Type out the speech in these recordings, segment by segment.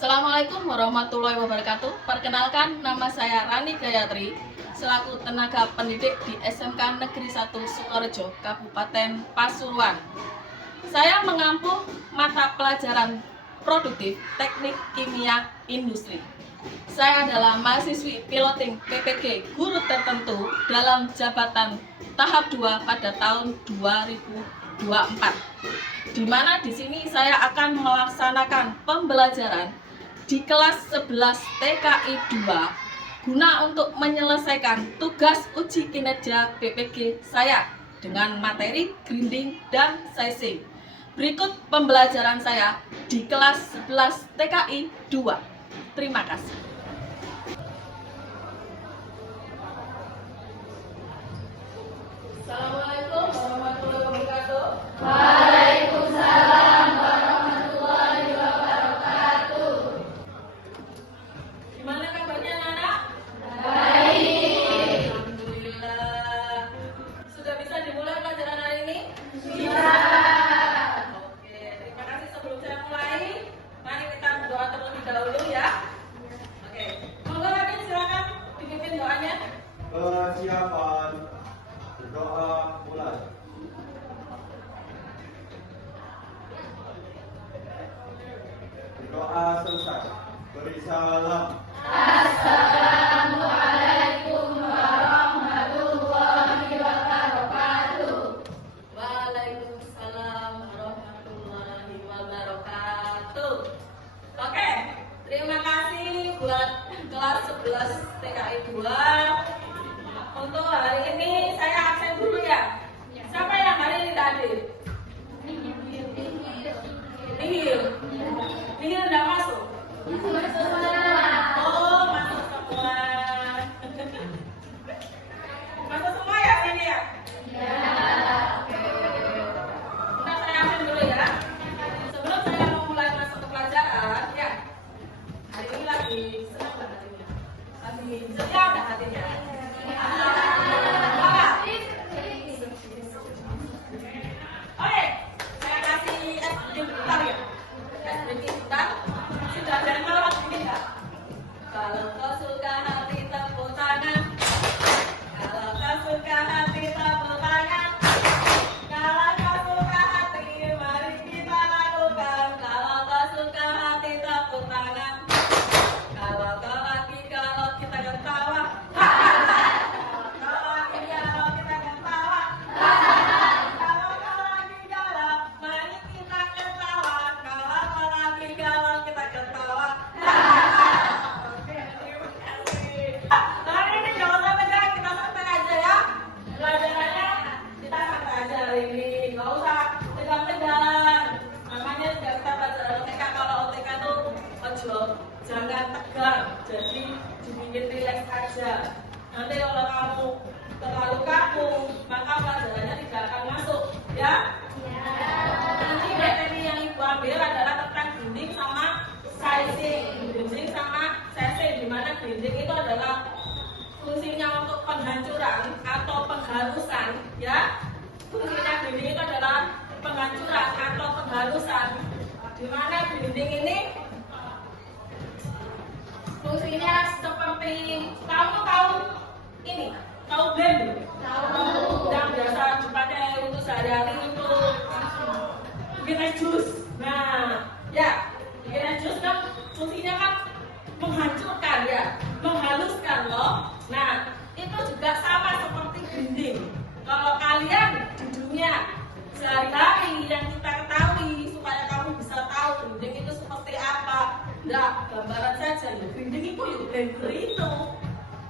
Assalamualaikum warahmatullahi wabarakatuh. Perkenalkan, nama saya Rani Gayatri, selaku tenaga pendidik di SMK Negeri 1 Sukorejo, Kabupaten Pasuruan. Saya mengampu mata pelajaran produktif Teknik Kimia Industri. Saya adalah mahasiswi piloting PPG guru tertentu dalam jabatan tahap 2 pada tahun 2024. Di mana di sini saya akan melaksanakan pembelajaran di kelas 11 TKI 2 guna untuk menyelesaikan tugas uji kinerja PPG saya dengan materi grinding dan sizing. Berikut pembelajaran saya di kelas 11 TKI 2. Terima kasih. Assalamualaikum warahmatullahi wabarakatuh. Waalaikumsalam warahmatullahi wabarakatuh. Gimana kabarnya anak-anak? Baik. Alhamdulillah. Sudah bisa dimulai pelajaran hari ini? Bisa. Oke, terima kasih. Sebelum saya mulai, mari kita berdoa terlebih dahulu ya. Oke, monggo Raden, silakan dipimpin doanya. Persiapan berdoa mulai. Doa selesai. Beri salam. Assalamualaikum warahmatullahi wabarakatuh. Waalaikumsalam warahmatullahi wabarakatuh. Oke, terima kasih buat kelas 11 TKI 2. Untuk hari ini saya absen dulu ya. Siapa yang hari ini tidak hadir? Nihil. Nihil tidak masuk. Oh, masuk semua. Masuk semua ya sini ya? Bentar, saya absen dulu ya. Sebelum saya memulai masuk ke pelajaran, ya. Hari ini lagi senang banget hatinya. Lagi ceria dah hatinya. Oke, saya kasih es krim bentar ya. Es krim bentar. Sudah jangan kalau waktu ini enggak? Kalau kau suka hati tepuk tangan. Kalau kau suka hati tepuk tangan. Kalau kau suka hati mari kita lakukan. Kalau kau suka hati tepuk tangan. Kalau kau lagi kalau kita ketawa. Kalau lagi kalau kita ketawa. Kalau kau lagi galau, mari kita ketawa. Kalau kau lagi galau, kita ketawa. Oke, terima kasih. Hari ini jangan sampai jangan, kita santai aja ya. Pelajarannya kita santai aja hari ini. Nggak usah tegang-tegang. Namanya juga kita belajar OTK. Kalau OTK tuh ojo, jangan tegang. Jadi dibikin rileks aja. Nanti kalau kamu terlalu kaku, maka pelajarannya tidak akan masuk, ya? Nanti materi yang ibu ambil adalah tentang grinding sama sizing. Grinding sama sizing, di mana grinding itu adalah fungsinya untuk penghancuran atau penghalusan, ya? Fungsinya grinding itu adalah penghancuran atau penghalusan. Di mana grinding ini fungsinya seperti kamu tahu ini, tahu blend? Yang biasa dipakai untuk sehari-hari untuk bikin es jus. Nah, ya, bikin es jus kan fungsinya kan menghancurkan ya, menghaluskan loh. Nah, itu juga sama seperti grinding. Kalau kalian di dunia sehari-hari yang kita ketahui supaya kamu bisa tahu grinding itu seperti apa. Nah, gambaran saja ya, grinding itu ya blender itu.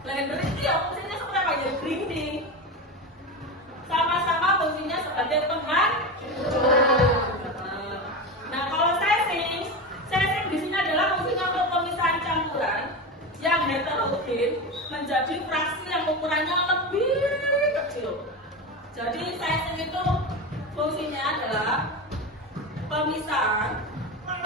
Blender itu ya fungsinya seperti apa ya, grinding. Sama-sama fungsinya sebagai penghancur. Nah, kalau sizing di sini adalah fungsinya untuk pemisahan campuran yang heterogen menjadi fraksi yang ukurannya lebih kecil. Jadi sizing itu fungsinya adalah pemisahan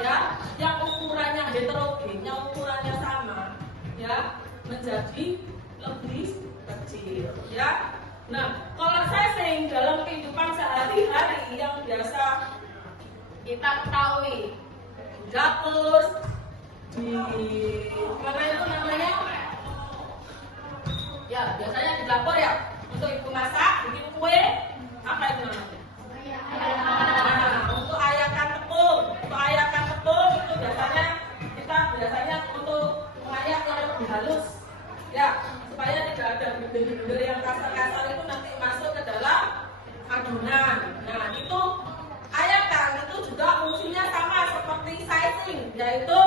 ya yang ukurannya heterogen, yang ukurannya sama ya menjadi lebih kecil ya. Nah, kalau sizing dalam kehidupan sehari-hari yang biasa kita ketahui, dapur, di mana itu namanya? Ya, biasanya di dapur ya. Untuk ibu masak, bikin kue, apa itu namanya? Nah, untuk ayakan tepung itu biasanya untuk mengayak yang lebih halus, ya, supaya tidak ada bibir-bibir yang kasar-kasar itu nanti masuk ke dalam adonan. Nah, itu ayakan itu juga fungsinya sama seperti sizing, yaitu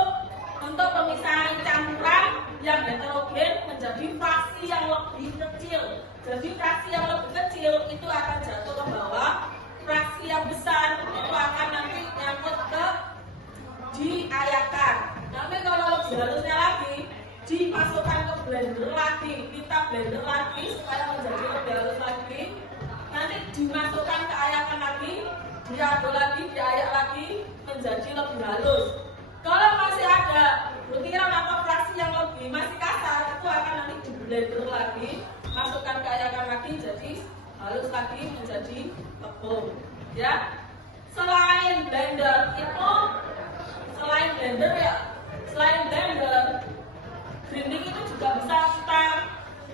untuk pemisahan campuran yang heterogen menjadi fraksi yang lebih kecil. Jadi fraksi yang lebih kecil itu akan jatuh ke bawah, fraksi yang besar itu akan nanti nyangkut ke diayakan. Tapi kalau lebih halusnya lagi, dimasukkan ke blender lagi, kita blender lagi supaya menjadi lebih halus lagi. Nanti dimasukkan ke ayakan lagi, diaduk lagi, diayak lagi menjadi lebih halus. Kalau masih ada butiran atau fraksi yang lebih masih kasar, itu akan nanti di blender lagi, masukkan ke ayakan lagi, jadi halus lagi menjadi tepung. Ya, selain blender, grinding itu juga bisa kita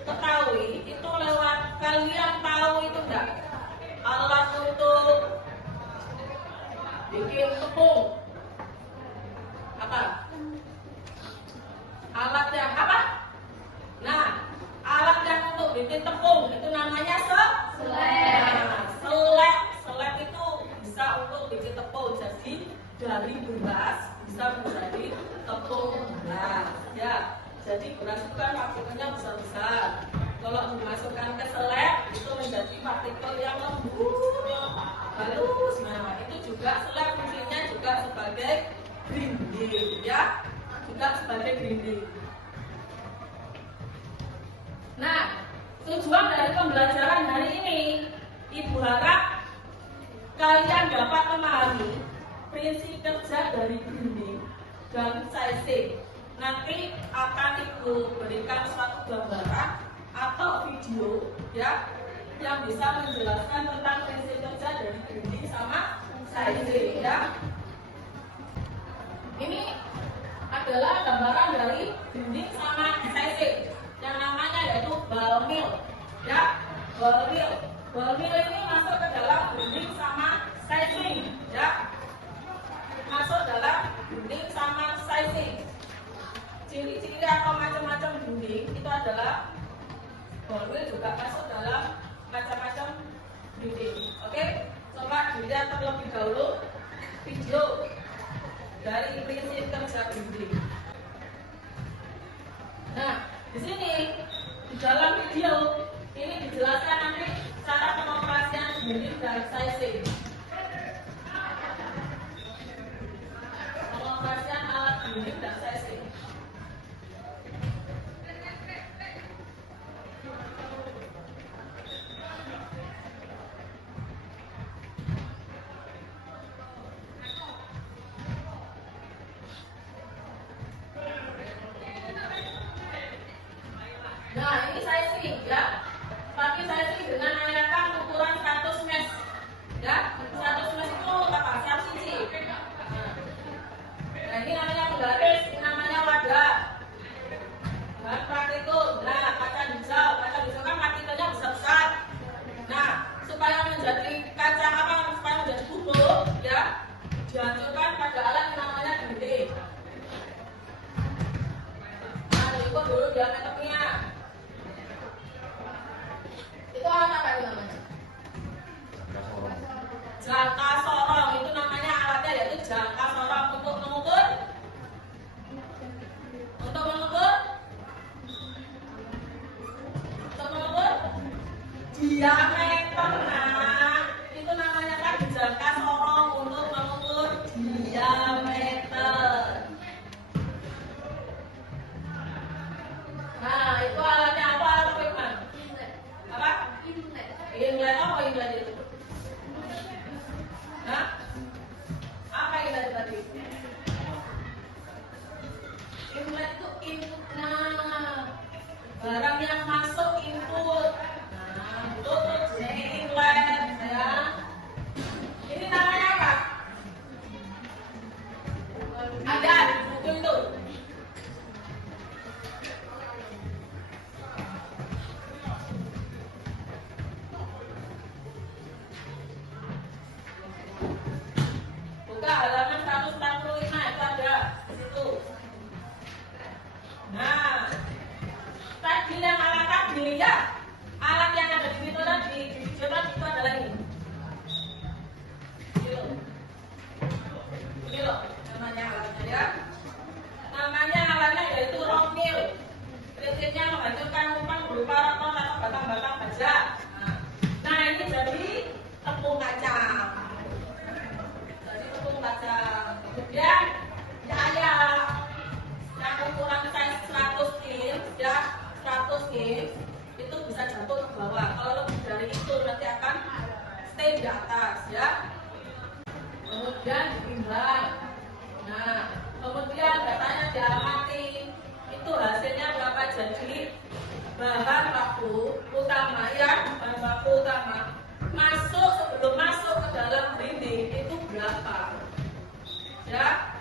ketahui itu lewat, kalian tahu itu enggak? Alat untuk bikin tepung apa? Alat yang apa? Nah, alat yang untuk bikin tepung itu namanya selek. Selek itu bisa untuk bikin tepung. Jadi dari beras bisa menjadi tepung beras. Ya, jadi beras itu kan partikelnya besar-besar. Kalau dimasukkan ke selek itu menjadi partikel yang lembut, halus. Nah, itu juga selek fungsinya juga sebagai grinding, ya, juga sebagai grinding. Nah, tujuan dari pembelajaran hari ini, Ibu harap kalian dapat memahami prinsip kerja dari grinding dan sizing. Nanti akan Ibu berikan suatu gambaran atau video, ya, yang bisa menjelaskan tentang prinsip kerja dari grinding sama sizing, ya. Ini adalah gambaran dari grinding sama sizing yang namanya yaitu ball mill, ya. Ball mill ini masuk ke dalam grinding sama sizing, ya. Masuk dalam grinding sama sizing. Ciri-ciri atau macam-macam grinding itu adalah ball mill juga masuk dalam macam-macam grinding. Oke, coba dilihat terlebih dahulu video dari prinsip kerja grinding. Nah, di sini di dalam video ini dijelaskan nanti cara pengoperasian grinding dan sizing. Pengoperasian alat grinding dan sizing. Nah, ini sizing, ya. Pakai sizing dengan ayakan ukuran 100 mesh, ya. 100 mesh itu apa? 1 inci. Nah, ini namanya penggaris, ini namanya wadah. Bahan partikel. Nah, kaca hijau kan partikelnya besar-besar. Nah, supaya menjadi kaca apa? Supaya menjadi bubuk, ya, dihancurkan pada alat yang namanya grinding. Nah, diukur dulu diameternya. Itu alat apa itu namanya? Jangka sorong, itu namanya alatnya yaitu jangka sorong untuk mengukur diameter. Nah, itu namanya kan jangka sorong untuk mengukur diameter. Nah, itu alatnya apa? Alat apa itu? Apa? Inlet apa inlet itu? Hah? Apa inlet tadi? Inlet itu input. Nah, barang yang masuk input. Nah, itu jadi inlet, ya. Ini namanya apa? Ada di buku itu. sini ya. Alat yang ada di situ tadi, di video tadi itu adalah ini. Ini loh, namanya alatnya ya. Namanya alatnya yaitu roknil. Prinsipnya menghancurkan umpan berupa rotor atau batang-batang baja. Nah ini jadi tepung kacang. Jadi tepung kacang. Kemudian cahaya yang ukuran size 100 inch ya, 100 inch itu bisa jatuh ke bawah. Kalau lebih dari itu nanti akan stay di atas ya. Kemudian ditimbang. Nah, kemudian datanya diamati. Itu hasilnya berapa, jadi bahan baku utama ya, bahan baku utama masuk sebelum masuk ke dalam grinding itu berapa ya.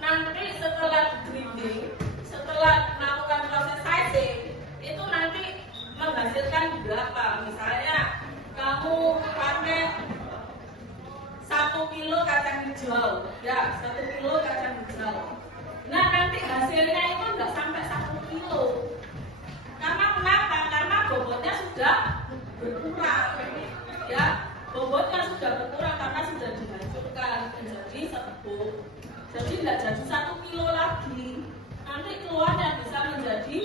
Nanti setelah grinding, setelah melakukan proses sizing itu nanti menghasilkan berapa. Misalnya kamu pakai 1 kilo kacang hijau ya, 1 kilo kacang hijau. Nah nanti hasilnya itu enggak sampai 1 kilo. Karena kenapa? Karena bobotnya sudah berkurang ya, bobotnya sudah berkurang karena sudah dihancurkan menjadi serbuk. Jadi enggak jadi 1 kilo lagi. Nanti keluarnya bisa menjadi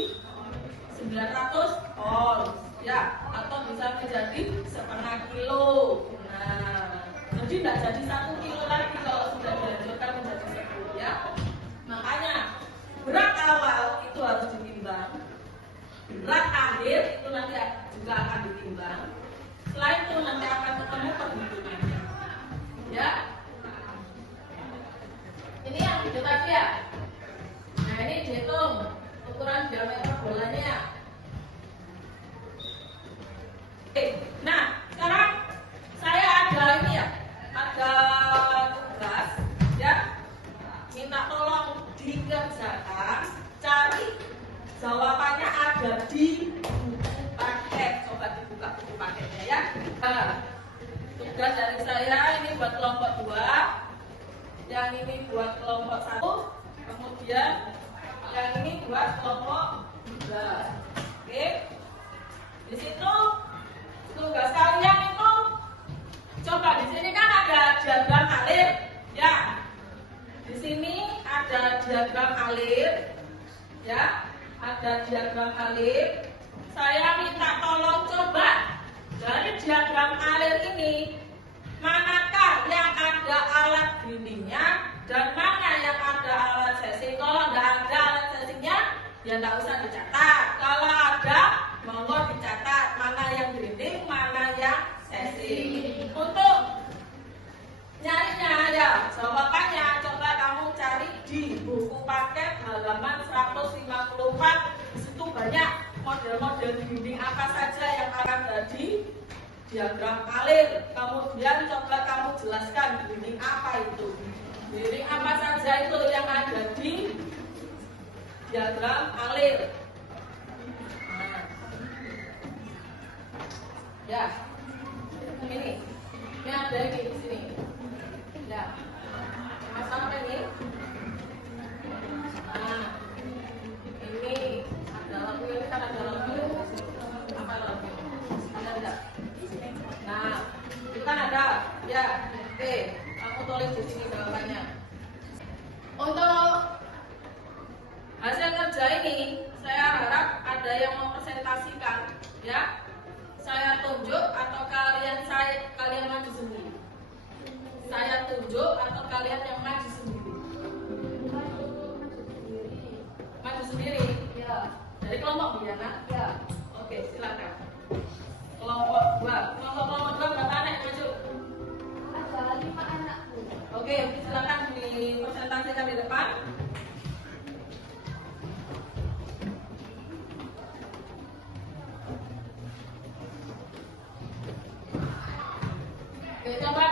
900 ons ya, atau bisa menjadi setengah kilo. Nah, jadi enggak jadi 1 kilo lagi kalau sudah dihancurkan menjadi serbuk ya. Makanya berat awal itu harus ditimbang, berat akhir itu nanti juga akan ditimbang. Setelah itu nanti akan ketemu perhitungannya ya. Ini yang video tadi ya. Nah ini dihitung ukuran diameter bolanya. Oke, nah sekarang saya ada ini ya, ada tugas ya, minta tolong dikerjakan, cari jawabannya ada di buku paket. Coba dibuka buku paketnya ya. Nah, tugas dari saya ini buat kelompok 2, yang ini buat kelompok 1, kemudian yang ini buat kelompok 3. Oke, di situ tugas kalian itu coba di sini kan ada diagram alir ya. Di sini ada diagram alir ya, ada diagram alir. Saya minta tolong coba dari diagram alir ini manakah yang ada alat grindingnya dan mana yang ada alat sesing. Kalau nggak ada alat sesingnya ya nggak usah dicatat. Kalau ada monggo dicatat mana yang grinding, mana yang sesing. Untuk nyarinya ya, jawabannya coba kamu cari di buku paket halaman 154. Di situ banyak model-model grinding apa saja yang akan jadi diagram alir. Kemudian coba kamu jelaskan grinding apa itu, grinding apa saja itu yang ada di diagram alir. Nah, ya, ini ada ini di sini. Ya, masalah ini. Nah, ini ada lagu, ini kan ada lagu. Apa lagu? Ada tidak? Nah, itu kan ada. Ya, oke. Aku tulis di sini jawabannya. Untuk hasil kerja ini, saya harap ada yang mempresentasikan. Ya, saya tunjuk atau kalian maju sendiri. Saya tunjuk atau kalian yang maju sendiri? Maju sendiri? Ya. Dari kelompok Diana? Ya. Oke, silakan. Kelompok 2. Kelompok 2 berapa anak yang maju? Ada 5 anakku. Oke, silakan dipresentasikan di depan. Oke, coba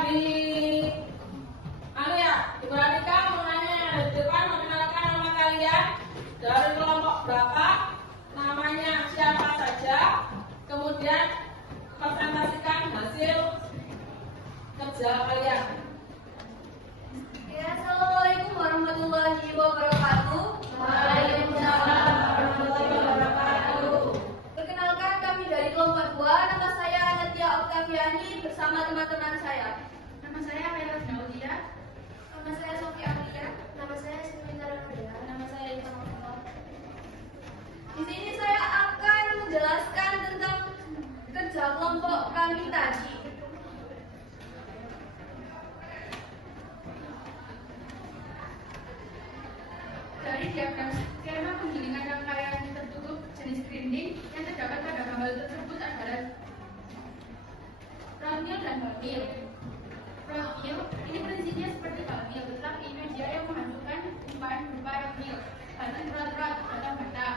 diperhatikan semuanya yang ada di depan, mengenalkan nama kalian, dari kelompok berapa, namanya siapa saja, kemudian presentasikan hasil kerja kalian. Ya, assalamualaikum warahmatullahi wabarakatuh. Waalaikumsalam warahmatullahi wabarakatuh. Perkenalkan teman saya. Nama saya Vera Naudia. Nama saya Sofi Alia. Nama saya Sinta Ramada. Nama saya Ita Maulana. Di sini saya akan menjelaskan tentang kerja kelompok kami tadi. Dari diagram skema penggilingan rangkaian tertutup jenis grinding yang terdapat pada gambar tersebut adalah Ramil dan Bamil. Ramil ini prinsipnya seperti Bamil, tetapi media yang menghasilkan tumpahan berupa Ramil, batu berat-berat, batang-batang.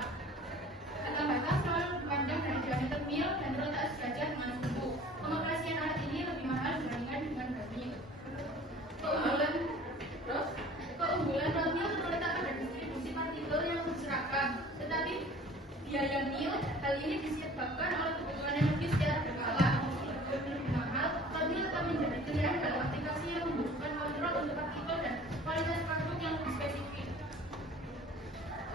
Batang-batang selalu panjang dari diameter mil dan terletak sejajar dengan tubuh. Pengoperasian alat ini lebih mahal dibandingkan dengan Bamil. Keunggulan Ramil terletak pada distribusi partikel yang seragam, tetapi biaya mil hal ini disebabkan oleh kebutuhan energi secara berkala. Lebih mahal, Ramil tetap menjadi pilihan dalam aplikasi yang membutuhkan kontrol untuk partikel dan kualitas produk yang lebih spesifik.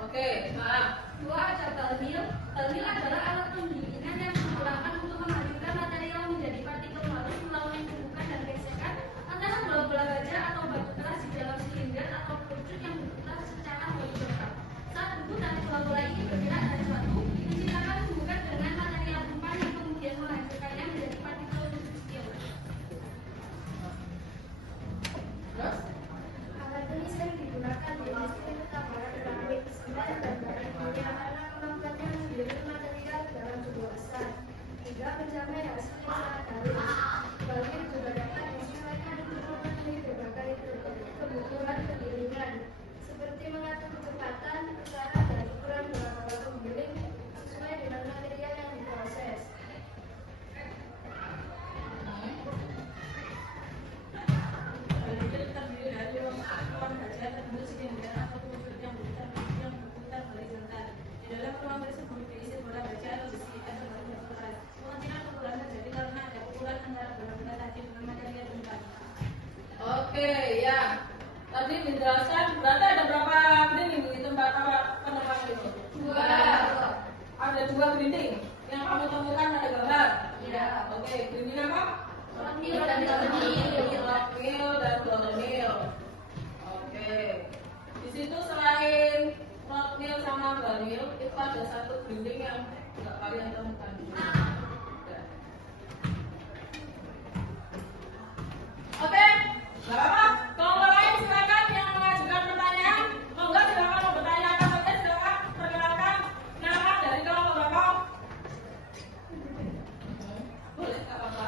Oke, maaf. Dua, ada balmil. Balmil adalah alat penggilingan yang digunakan untuk menghasilkan material menjadi partikel halus melalui tumpukan dan gesekan antara bola-bola baja atau batu keras di dalam silinder atau kerucut yang berputar secara horizontal. Saat berputar, bola-bola ini bergerak dari batu, menciptakan tumpukan dengan material tumpah yang kemudian menghasilkannya menjadi partikel kecil. Terus? Alat ini sering digunakan di industri pertambangan keramik, semen, dan barang kimia karena kemampuannya menggiling material dalam jumlah besar hingga mencapai hasil yang sangat halus. Balmil juga dapat disesuaikan untuk memenuhi berbagai kebutuhan penggilingan, seperti mengatur kecepatan, besaran, dan ukuran bola-bola penggiling sesuai dengan material yang diproses. Balmil terdiri dari ruang baja terbentuk silinder atau kerucut yang berputar horizontal. Di dalam ruang tersebut diisi bola baja atau besi dan batu keras. Kemungkinan pukulan terjadi karena ada pukulan antara bola-bola tadi dengan material tumpah. Oke, ya. Tadi dijelaskan berarti ada berapa grinding di tempat apa penerangan itu? Dua. Ada 2 grinding yang kamu temukan ada gambar. Iya. Oke, grinding apa? Balmil dan balmil. Rockmill dan Balmil. Oke. Di situ selain Rockmill sama Balmil itu ada satu grinding yang nggak kalian temukan. Ya. Oke, nggak apa-apa. Kelompok lain silakan yang mengajukan pertanyaan. Kalau nggak silakan mau bertanya apa saja silakan perkenalkan nama dari kelompok berapa. Boleh, nggak apa-apa.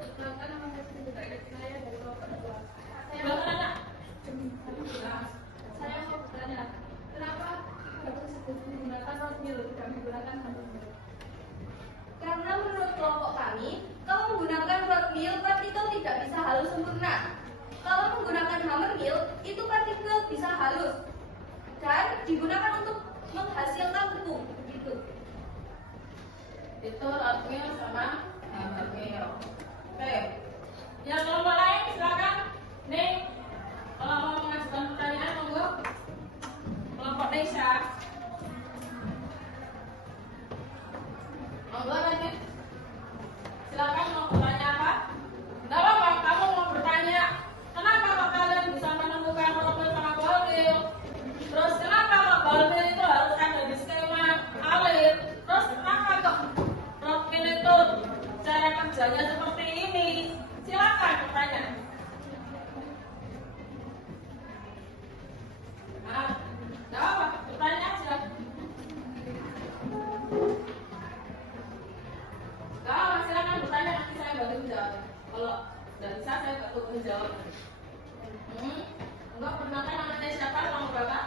Perkenalkan, nama saya dari kelompok dua. Silakan aja. Saya mau bertanya, kenapa batu tersebut menggunakan rodmil tidak menggunakan hammermill? Karena menurut kelompok kami, kalau menggunakan rodmil, partikel tidak bisa halus sempurna. Kalau menggunakan hammermill, itu partikel bisa halus dan digunakan untuk menghasilkan tepung. Begitu. Itu Rockmill sama Hammermill. Oke. Yang kelompok lain silakan. Nih, kalau mau mengajukan pertanyaan monggo. Kelompok Desa. Monggo lanjut. Silakan mau bertanya apa? Enggak apa-apa, kamu mau bertanya kenapa kok kalian bisa menemukan Rockmill sama Balmil? Terus kenapa kok Balmil itu harus ada di skema alir? Terus kenapa kok Rockmill itu cara kerjanya seperti ini? Silakan bertanya. Nah, nggak apa, bertanya aja. Nggak apa, silakan bertanya nanti saya bantu menjawab. Kalau nggak bisa saya bantu menjawab. Enggak, perkenalkan namanya siapa? Kamu berapa?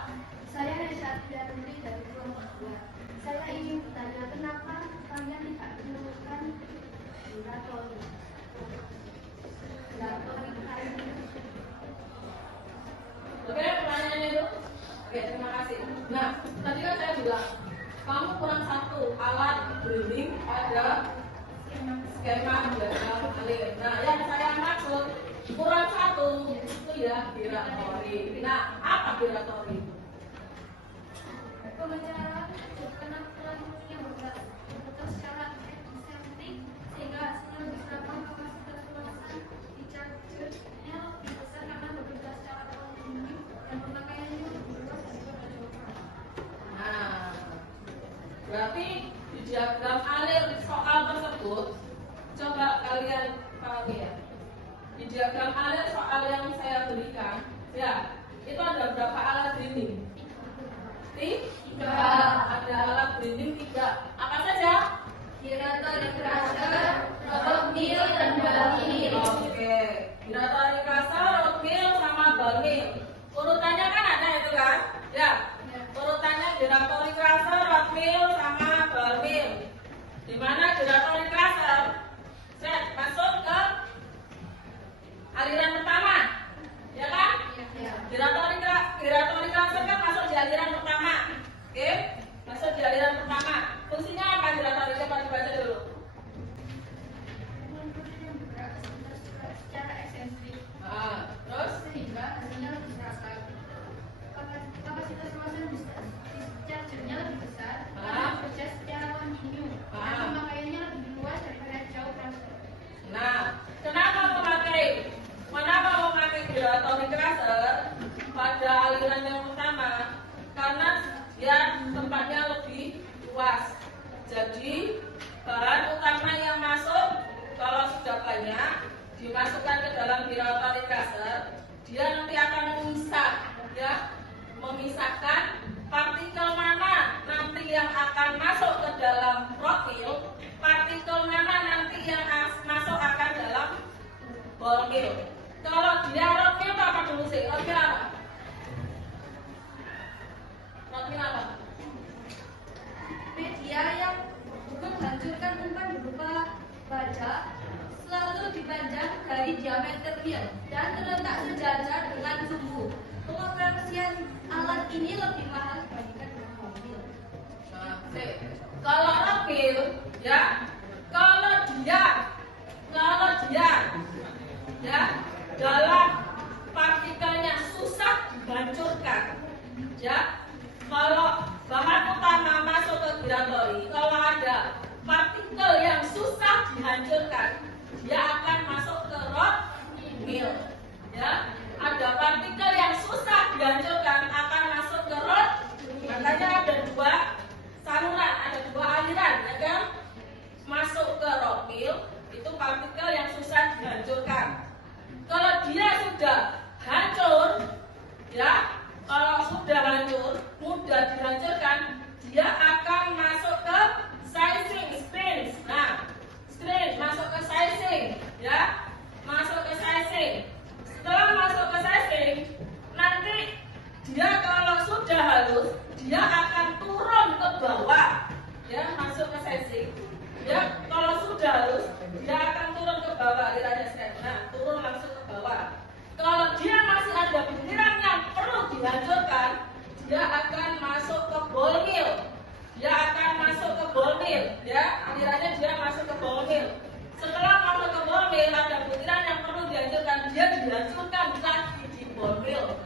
Saya Resha Putri dari kelompok 2. Saya ingin bertanya, kenapa kalian tidak menemukan laboratorium? Oke, pertanyaannya itu. Oke, terima kasih. Nah, tadi kan saya bilang kamu kurang satu alat grinding ada skema diagram alir. Nah, yang saya maksud kurang satu itu ya biratori. Nah, apa biratori? Pembicaraan kenakalan yang bergerak secara estetik sehingga hasilnya lebih gampang kapasitas luasan Berarti di diagram alir soal tersebut, coba kalian pahami ya. Di diagram alir soal yang saya berikan, ya, itu ada berapa alat grinding? Tiga. Ada alat grinding 3. Apa saja? Girator, crusher, rod mill, dan ball mill. Oke. Girator, crusher, rod mill, sama ball mill. Urutannya kan ada itu kan? Ya. Urutannya girator, crusher, rod mill, sama ball mill. Di mana girator, crusher masuk ke aliran pertama, ya kan? Giratori crusher kan masuk di aliran pertama, oke? Masuk di aliran pertama. Fungsinya apa giratori? Coba dibaca dulu. Secara eksentrik. Terus? Sehingga hasilnya lebih seragam. Kapasitas massa discharge-nya lebih besar karena bekerja secara kontinu dan pemakaiannya lebih luas daripada jauh crusher. Nah, kenapa memakai giratori crusher pada aliran yang pertama? Karena dia tempatnya lebih luas. Jadi bahan utama yang masuk kalau sudah banyak dimasukkan ke dalam giratori crusher, dia nanti akan memisahkan partikel mana nanti yang akan masuk ke dalam rod mill, partikel mana nanti yang masuk akan dalam ball mill. Kalau dia rod mill itu apa dulu sih? Rod mill apa? Rod mill apa? Media yang menghancurkan umpan berupa baja selalu dipajang dari diameter mill dan terletak sejajar dengan sumbu. Pengoperasian alat ini lebih mahal dibandingkan dengan mobil. Kalau rod mill, ya, kalau dia ya dalam partikelnya susah dihancurkan, ya. Kalau bahan utama masuk ke giratori, kalau ada partikel yang susah dihancurkan, dia akan masuk ke rod mill, ya. Ada partikel yang susah dihancurkan akan masuk ke rod. Makanya ada 2 saluran, ada 2 aliran, ya kan? Masuk ke rod mill itu partikel yang susah dihancurkan. Kalau dia sudah hancur, ya, kalau sudah hancur, mudah dihancurkan, dia akan masuk ke sizing. Nah, masuk ke sizing, ya, masuk ke sizing. Setelah masuk ke sizing, nanti dia kalau sudah halus, dia akan turun ke bawah, ya, masuk ke sizing. Ya, kalau sudah halus, dia akan turun ke bawah alirannya. Nah, turun langsung ke bawah. Kalau dia masih ada butiran yang perlu dihancurkan, dia akan masuk ke ball mill. Dia akan masuk ke ball mill, ya, alirannya dia masuk ke ball mill. Setelah masuk ke ball mill, ada butiran yang perlu dihancurkan, dia dihancurkan lagi di ball mill.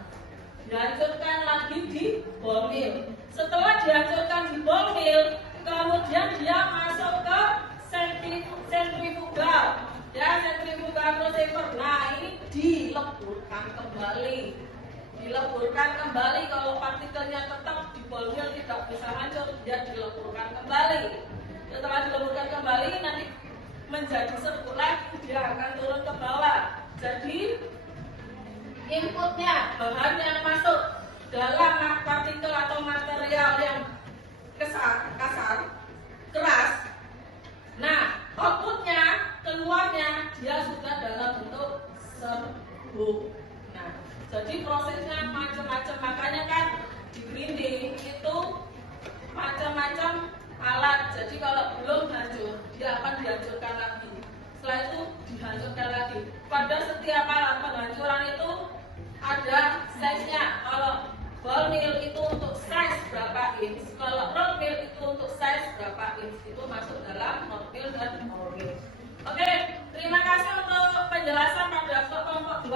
Dihancurkan lagi di ball mill. Setelah dihancurkan di ball mill, kemudian dia masuk ke sentrifugal, ya, sentrifugal processor. Nah, ini dileburkan kembali. Kalau partikelnya tetap di ball mill tidak bisa hancur, dia dileburkan kembali. Setelah dileburkan kembali, nanti menjadi serbuk lagi, dia akan turun ke bawah. Jadi inputnya, bahan yang masuk dalam partikel atau material yang kasar, keras. Nah, outputnya, keluarnya dia sudah dalam bentuk serbuk. Nah, jadi prosesnya macam-macam. Makanya kan di grinding itu macam-macam alat. Jadi kalau belum hancur, dia akan dihancurkan lagi. Setelah itu dihancurkan lagi. Pada setiap alat penghancuran itu ada size-nya. Kalau ball mill itu untuk size berapa inch, kalau rod mill itu untuk size berapa inch, itu masuk dalam rod mill dan ball mill. Oke, terima kasih untuk penjelasan pada kelompok 2.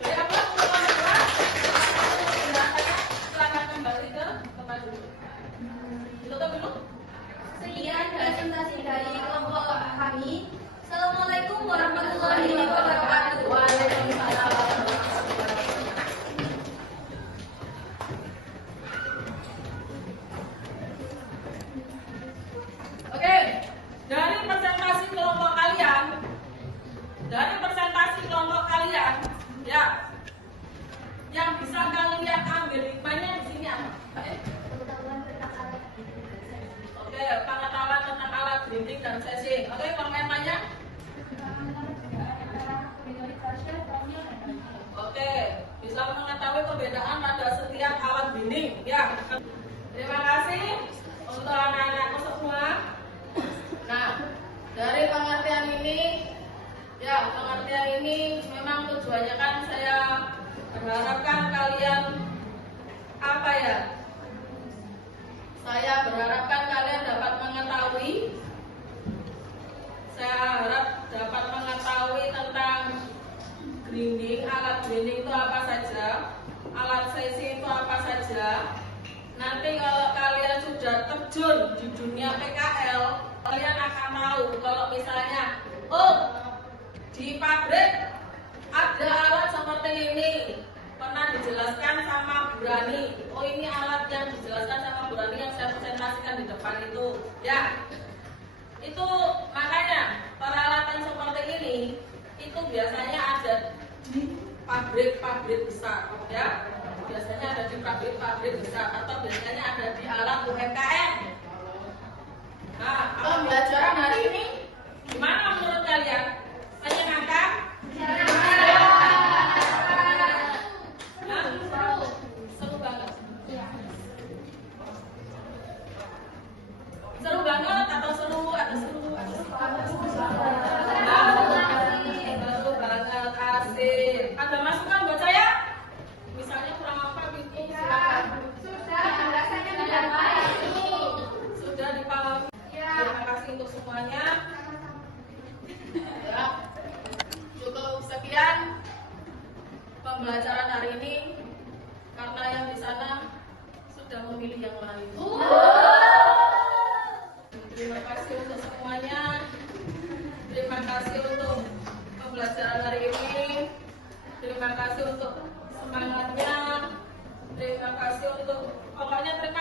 Dari apa kelompok 2? Penjelasannya silakan kembali ke tempat dulu. Tutup dulu. Sekian presentasi dari kelompok kami. Assalamualaikum warahmatullahi wabarakatuh. Waalaikumsalam. dan sesi. Oke, pertanyaannya? Oke, bisa mengetahui perbedaan pada setiap alat binding. Ya. Terima kasih untuk anak-anakku semua. Nah, dari pengertian ini memang tujuannya kan saya berharapkan kalian apa ya? Saya berharapkan kalian dapat mengetahui. Saya harap dapat mengetahui tentang grinding, alat grinding itu apa saja, alat sesi itu apa saja. Nanti kalau kalian sudah terjun di dunia PKL, kalian akan tahu kalau misalnya, oh, di pabrik ada alat seperti ini, pernah dijelaskan sama Bu Rani. Oh, ini alat yang dijelaskan sama Bu Rani yang saya presentasikan di depan itu, ya. Itu makanya peralatan seperti ini itu biasanya ada di pabrik-pabrik besar, ya. Biasanya ada di pabrik-pabrik besar atau biasanya ada di alat UMKM. Nah, pembelajaran hari ini gimana menurut kalian? Menyenangkan? Seru banget. Seru banget atau seru atau seru atau seru banget, asik. Ada masukan buat saya? Misalnya kurang apa gitu? Silakan. Sudah dipahami. Terima kasih untuk semuanya. Ya. Cukup sekian pembelajaran hari ini karena yang di sana sudah memilih yang lain. Terima kasih untuk semuanya. Terima kasih untuk pembelajaran hari ini. Terima kasih untuk semangatnya. Terima kasih untuk pokoknya terima